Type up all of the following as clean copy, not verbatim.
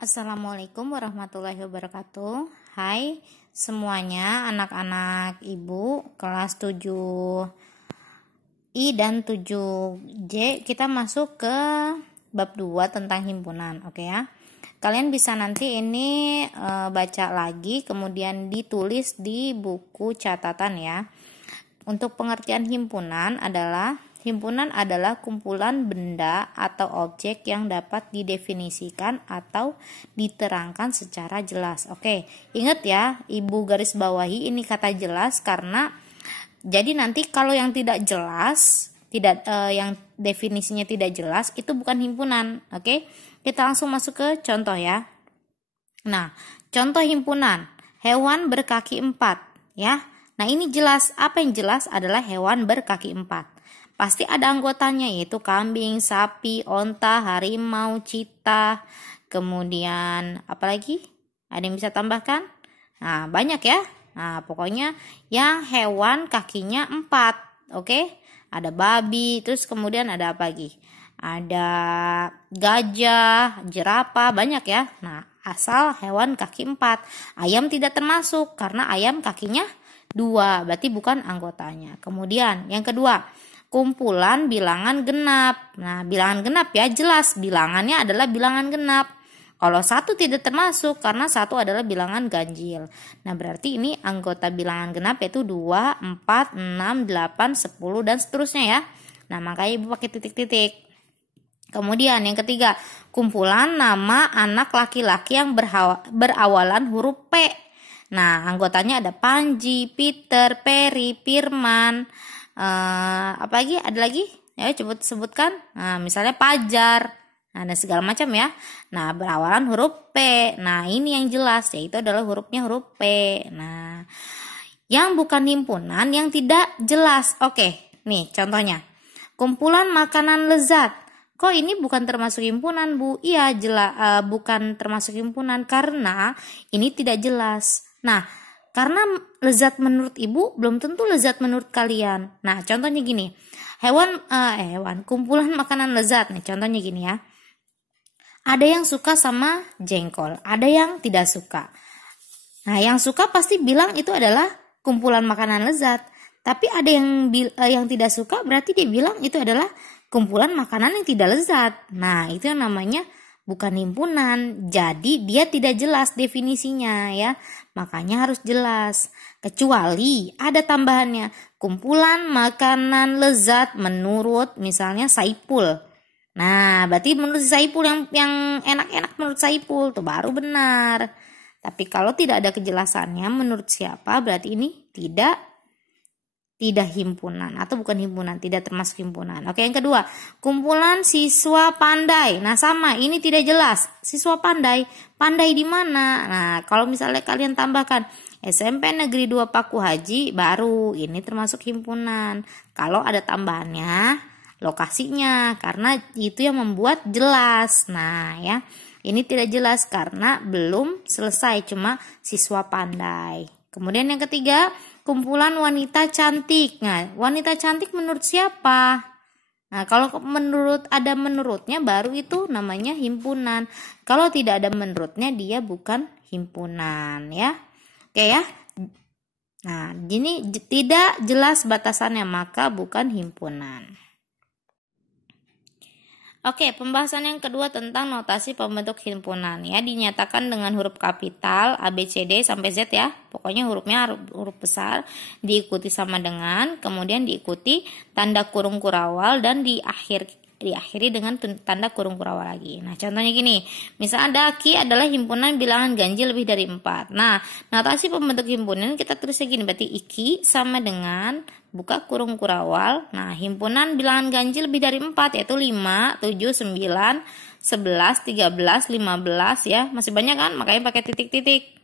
Assalamualaikum warahmatullahi wabarakatuh. Hai semuanya, anak-anak ibu kelas 7I dan 7J. Kita masuk ke bab 2 tentang himpunan. Oke ya. Kalian bisa nanti ini baca lagi, kemudian ditulis di buku catatan ya. Untuk pengertian himpunan adalah kumpulan benda atau objek yang dapat didefinisikan atau diterangkan secara jelas. Oke, ingat ya, ibu garis bawahi ini kata jelas karena jadi nanti kalau yang tidak jelas, yang definisinya tidak jelas itu bukan himpunan. Oke, kita langsung masuk ke contoh ya. Nah, contoh himpunan hewan berkaki 4 ya. Nah, ini jelas, apa yang jelas adalah hewan berkaki 4. Pasti ada anggotanya, yaitu kambing, sapi, onta, harimau, cita, kemudian apalagi? Ada yang bisa tambahkan? Nah, banyak ya. Nah, pokoknya yang hewan kakinya 4, oke? Ada babi, terus kemudian ada apa lagi? Ada gajah, jerapah, banyak ya. Nah, asal hewan kaki 4. Ayam tidak termasuk karena ayam kakinya 2, berarti bukan anggotanya. Kemudian yang kedua, kumpulan bilangan genap. Nah, bilangan genap ya jelas bilangannya adalah bilangan genap. Kalau 1 tidak termasuk karena 1 adalah bilangan ganjil. Nah, berarti ini anggota bilangan genap yaitu 2, 4, 6, 8, 10 dan seterusnya ya. Nah, makanya ibu pakai titik-titik. Kemudian yang ketiga, kumpulan nama anak laki-laki yang berawalan huruf P. Nah, anggotanya ada Panji, Peter, Peri, Firman, apa lagi? Ada lagi? Ya, coba sebutkan. Nah, misalnya Pajar. Nah, dan segala macam ya. Nah, berawalan huruf P. Nah, ini yang jelas yaitu adalah hurufnya huruf P. Nah, yang bukan himpunan yang tidak jelas. Oke, nih contohnya. Kumpulan makanan lezat. Kok ini bukan termasuk himpunan, Bu? Iya, jelas bukan termasuk himpunan karena ini tidak jelas. Nah, karena lezat menurut ibu belum tentu lezat menurut kalian. Nah, contohnya gini. Kumpulan makanan lezat. Nih, contohnya gini ya. Ada yang suka sama jengkol, ada yang tidak suka. Nah, yang suka pasti bilang itu adalah kumpulan makanan lezat. Tapi ada yang tidak suka berarti dia bilang itu adalah kumpulan makanan yang tidak lezat. Nah, itu yang namanya bukan himpunan. Jadi dia tidak jelas definisinya ya. Makanya harus jelas. Kecuali ada tambahannya. Kumpulan makanan lezat menurut misalnya Saipul. Nah, berarti menurut Saipul yang enak-enak menurut Saipul tuh baru benar. Tapi kalau tidak ada kejelasannya menurut siapa berarti ini tidak himpunan atau bukan himpunan, tidak termasuk himpunan. Oke, yang kedua, kumpulan siswa pandai. Nah, sama, ini tidak jelas. Siswa pandai di mana? Nah, kalau misalnya kalian tambahkan SMP Negeri 2 Paku Haji, baru ini termasuk himpunan. Kalau ada tambahannya, lokasinya, karena itu yang membuat jelas. Nah, ya, ini tidak jelas karena belum selesai, cuma siswa pandai. Kemudian yang ketiga, kumpulan wanita cantik. Nah, wanita cantik menurut siapa? Nah, kalau menurutnya baru itu namanya himpunan. Kalau tidak ada menurutnya dia bukan himpunan ya. Oke ya. Nah, ini tidak jelas batasannya maka bukan himpunan. Oke, pembahasan yang kedua tentang notasi pembentuk himpunan ya, dinyatakan dengan huruf kapital A, B, C, D sampai Z ya. Pokoknya hurufnya huruf besar, diikuti sama dengan, kemudian diikuti tanda kurung kurawal dan diakhiri dengan tanda kurung kurawal lagi. Nah, contohnya gini. Misalnya Daki adalah himpunan bilangan ganjil lebih dari 4. Nah, notasi pembentuk himpunan kita tulisnya gini, berarti Iki sama dengan buka kurung kurawal. Nah, himpunan bilangan ganjil lebih dari 4 yaitu 5, 7, 9, 11, 13, 15 ya. Masih banyak kan? Makanya pakai titik-titik.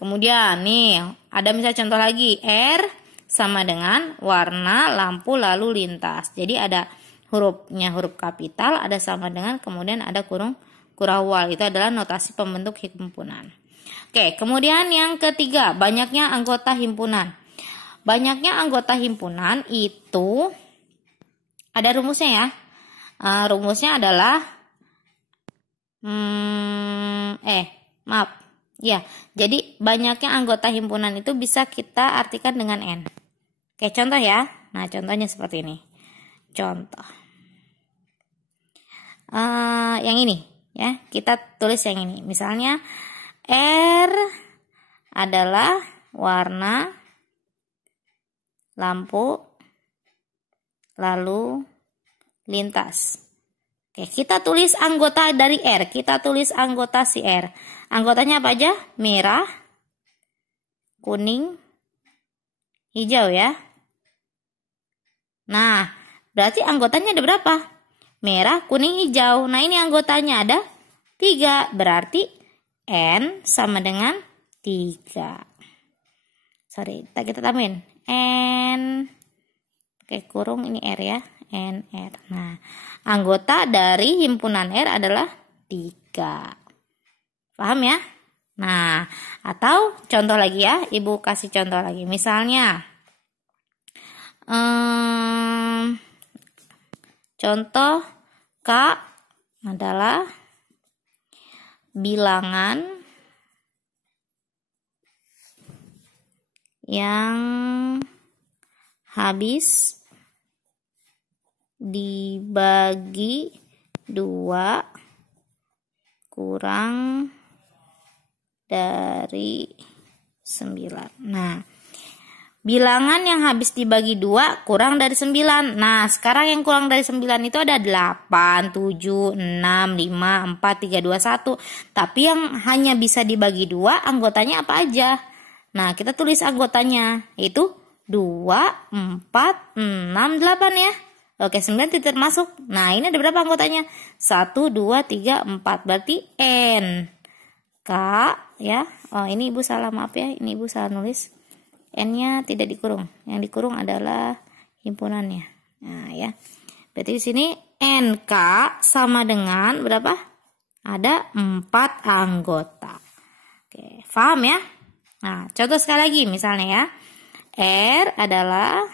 Kemudian nih, ada misalnya contoh lagi. R sama dengan warna lampu lalu lintas. Jadi ada hurufnya huruf kapital, ada sama dengan, kemudian ada kurung kurawal. Itu adalah notasi pembentuk himpunan. Oke, kemudian yang ketiga, banyaknya anggota himpunan. Banyaknya anggota himpunan itu Ada rumusnya ya. Rumusnya adalah maaf. Ya, jadi banyaknya anggota himpunan itu bisa kita artikan dengan N. Oke, contoh ya. Nah, contohnya seperti ini. Contoh. Yang ini ya, kita tulis yang ini. Misalnya R adalah warna lampu lalu lintas. Oke, kita tulis anggota dari R. Kita tulis anggota si R. Anggotanya apa aja? Merah, kuning, hijau ya. Nah, berarti anggotanya ada berapa? Merah, kuning, hijau. Nah, ini anggotanya ada 3. Berarti N sama dengan 3. Sorry, kita tambahin. N. Oke, kurung ini R ya. NR. Nah, anggota dari himpunan R adalah 3. Paham ya? Nah, atau contoh lagi ya. Ibu kasih contoh lagi. Misalnya, contoh K adalah bilangan yang habis dibagi 2 kurang dari 9. Nah, bilangan yang habis dibagi 2 kurang dari 9. Nah, sekarang yang kurang dari 9 itu ada 8, 7, 6, 5, 4, 3, 2, 1. Tapi yang hanya bisa dibagi 2, anggotanya apa aja? Nah, kita tulis anggotanya, yaitu 2, 4, 6, 8 ya. Oke, 9 tidak termasuk. Nah, ini ada berapa anggotanya? 1, 2, 3, 4. Berarti N. K ya. Oh, ini Ibu salah, maaf ya. Ini Ibu salah nulis. N-nya tidak dikurung. Yang dikurung adalah himpunannya. Nah, ya. Berarti di sini NK sama dengan berapa? Ada 4 anggota. Oke, paham ya? Nah, contoh sekali lagi misalnya ya. R adalah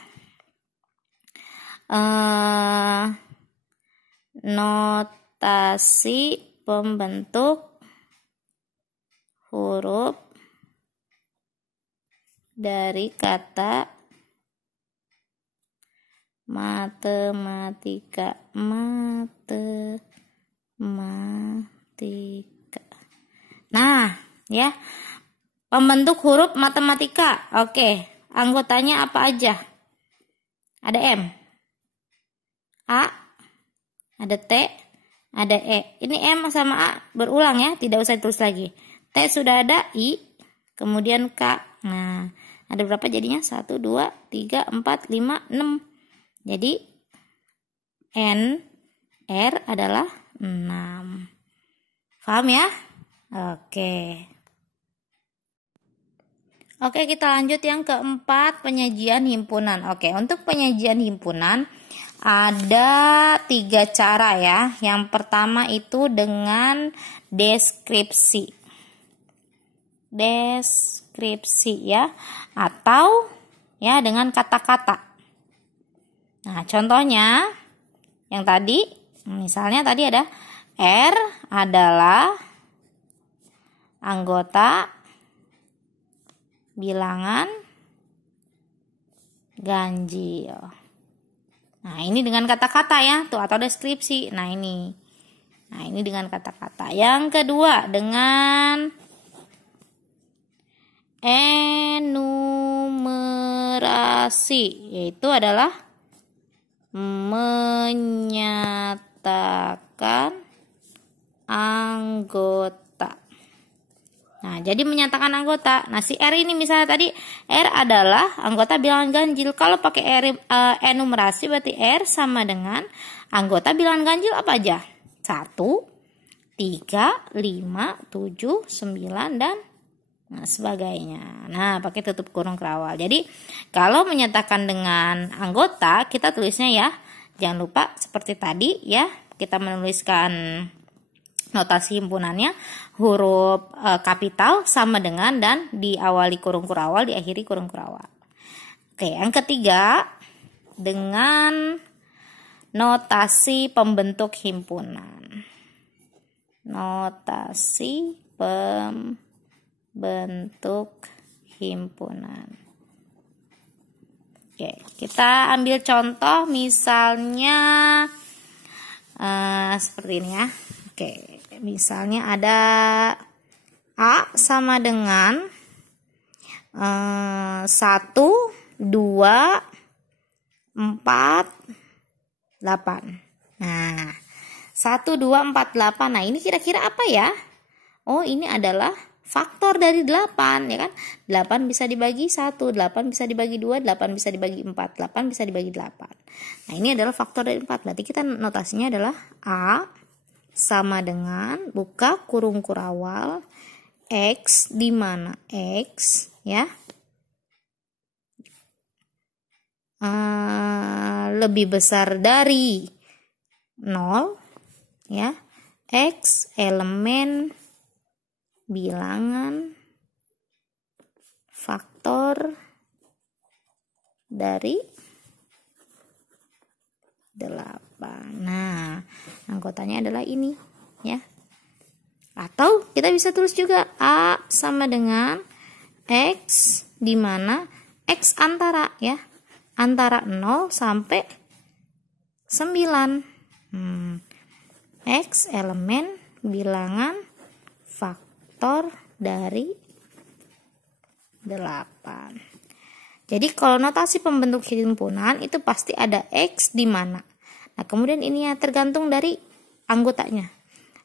notasi pembentuk huruf dari kata matematika. Nah, ya. Pembentuk huruf matematika. Oke, anggotanya apa aja? Ada M, A, ada T, ada E. Ini M sama A berulang ya, tidak usah ditulis lagi. T sudah ada, I, kemudian K. Nah, ada berapa jadinya? 1, 2, 3, 4, 5, 6. Jadi N, R adalah 6. Paham ya? Oke. Oke, kita lanjut yang keempat, penyajian himpunan. Oke, untuk penyajian himpunan ada 3 cara ya. Yang pertama itu dengan deskripsi. Deskripsi ya, atau ya dengan kata-kata. Nah, contohnya yang tadi, misalnya tadi ada R adalah anggota bilangan ganjil. Nah, ini dengan kata-kata ya, tuh, atau deskripsi. Nah, ini dengan kata-kata. Yang kedua dengan enumerasi, yaitu adalah menyatakan anggota. Nah, jadi menyatakan anggota. Nah, si R ini misalnya tadi R adalah anggota bilangan ganjil. Kalau pakai enumerasi berarti R sama dengan anggota bilangan ganjil apa aja? 1, 3, 5, 7, 9 dan sebagainya. Nah, pakai tutup kurung kerawal. Jadi, kalau menyatakan dengan anggota, kita tulisnya ya. Jangan lupa seperti tadi ya, kita menuliskan notasi himpunannya huruf kapital sama dengan dan diawali kurung kurawal, diakhiri kurung kurawal. Oke, yang ketiga dengan notasi pembentuk himpunan. Notasi pembentuk himpunan. Oke, kita ambil contoh misalnya seperti ini ya. Oke, misalnya ada A sama dengan 1, 2, 4, 8. Nah, 1, 2, 4, 8. Nah, ini kira-kira apa ya? Oh, ini adalah faktor dari 8, ya kan? 8 bisa dibagi 1, 8 bisa dibagi 2, 8 bisa dibagi 4, 8 bisa dibagi 8. Nah, ini adalah faktor dari 4. Berarti kita notasinya adalah A sama dengan buka kurung kurawal X, di mana X ya lebih besar dari 0 ya. X elemen bilangan faktor dari 8. Nah, anggotanya adalah ini ya. Atau kita bisa tulis juga A sama dengan X, di mana X antara ya, antara 0 sampai 9. X elemen bilangan faktor dari 8. Jadi kalau notasi pembentuk himpunan itu pasti ada X di mana. Nah, kemudian ini ya tergantung dari anggotanya.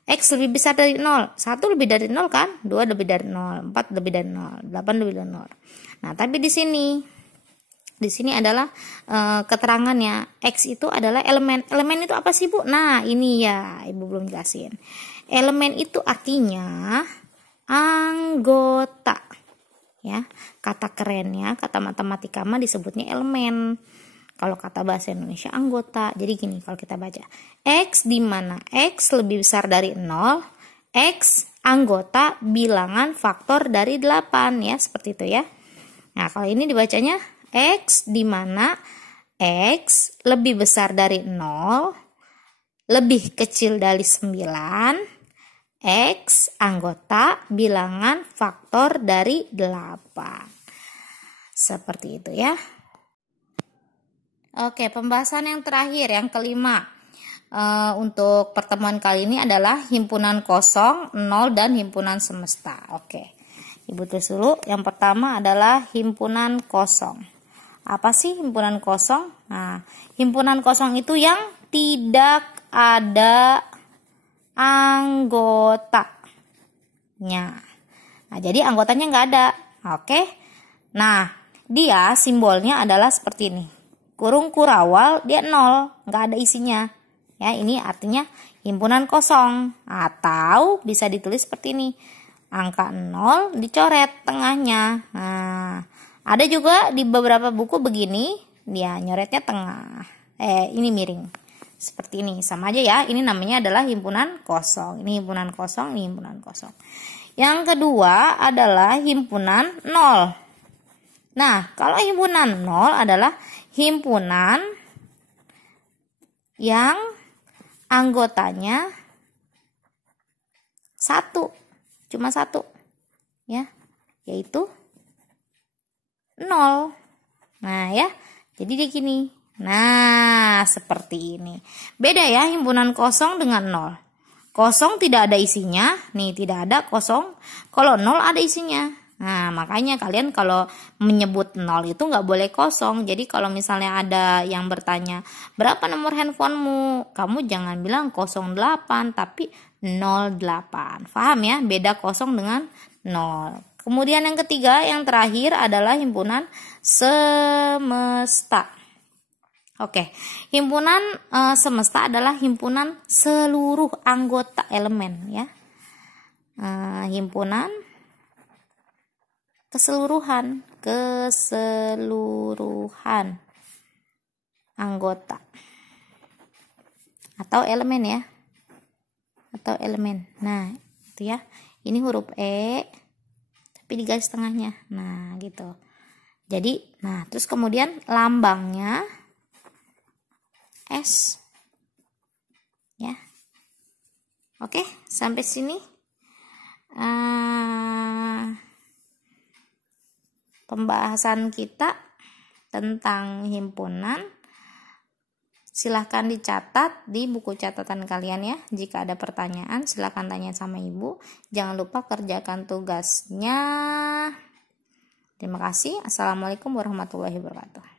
X lebih besar dari 0, 1 lebih dari 0 kan, 2 lebih dari 0, 4 lebih dari 0, 8 lebih dari 0. Nah, tapi di sini adalah keterangannya, X itu adalah elemen. Elemen itu apa sih, Bu? Nah, ini ya, Ibu belum jelasin. Elemen itu artinya anggota. Ya, kata kerennya, kata matematika mah disebutnya elemen. Kalau kata bahasa Indonesia anggota. Jadi gini kalau kita baca. X di mana X lebih besar dari 0. X anggota bilangan faktor dari 8 ya. Seperti itu ya. Nah kalau ini dibacanya X di mana X lebih besar dari 0. Lebih kecil dari 9. X anggota bilangan faktor dari 8. Seperti itu ya. Oke, pembahasan yang terakhir, yang kelima untuk pertemuan kali ini adalah himpunan kosong, nol, dan himpunan semesta. Oke, Ibu tulis dulu. Yang pertama adalah himpunan kosong. Apa sih himpunan kosong? Nah, himpunan kosong itu yang tidak ada anggotanya. Nah, jadi anggotanya nggak ada. Oke, nah dia simbolnya adalah seperti ini. Kurung kurawal dia 0, nggak ada isinya. Ya, ini artinya himpunan kosong. Atau bisa ditulis seperti ini. Angka 0 dicoret tengahnya. Nah, ada juga di beberapa buku begini, dia nyoretnya tengah. Ini miring. Seperti ini, sama aja ya. Ini namanya adalah himpunan kosong. Ini himpunan kosong, ini himpunan kosong. Yang kedua adalah himpunan 0. Nah, kalau himpunan 0 adalah himpunan yang anggotanya 1, cuma 1 ya, yaitu 0. Nah ya, jadi dia gini. Nah, seperti ini. Beda ya himpunan kosong dengan 0. Kosong tidak ada isinya, nih tidak ada kosong. Kalau 0 ada isinya. Nah, makanya kalian kalau menyebut 0 itu nggak boleh kosong. Jadi kalau misalnya ada yang bertanya, berapa nomor handphonemu? Kamu jangan bilang 08, tapi 08. Paham ya? Beda kosong dengan 0. Kemudian yang ketiga, yang terakhir adalah himpunan semesta. Oke, himpunan semesta adalah himpunan seluruh anggota elemen ya. Himpunan keseluruhan anggota atau elemen ya, atau elemen. Nah itu ya, ini huruf E tapi digaris tengahnya. Nah gitu. Jadi nah terus kemudian lambangnya S Oke, sampai sini pembahasan kita tentang himpunan. Silahkan dicatat di buku catatan kalian ya. Jika ada pertanyaan silahkan tanya sama ibu. Jangan lupa kerjakan tugasnya. Terima kasih. Assalamualaikum warahmatullahi wabarakatuh.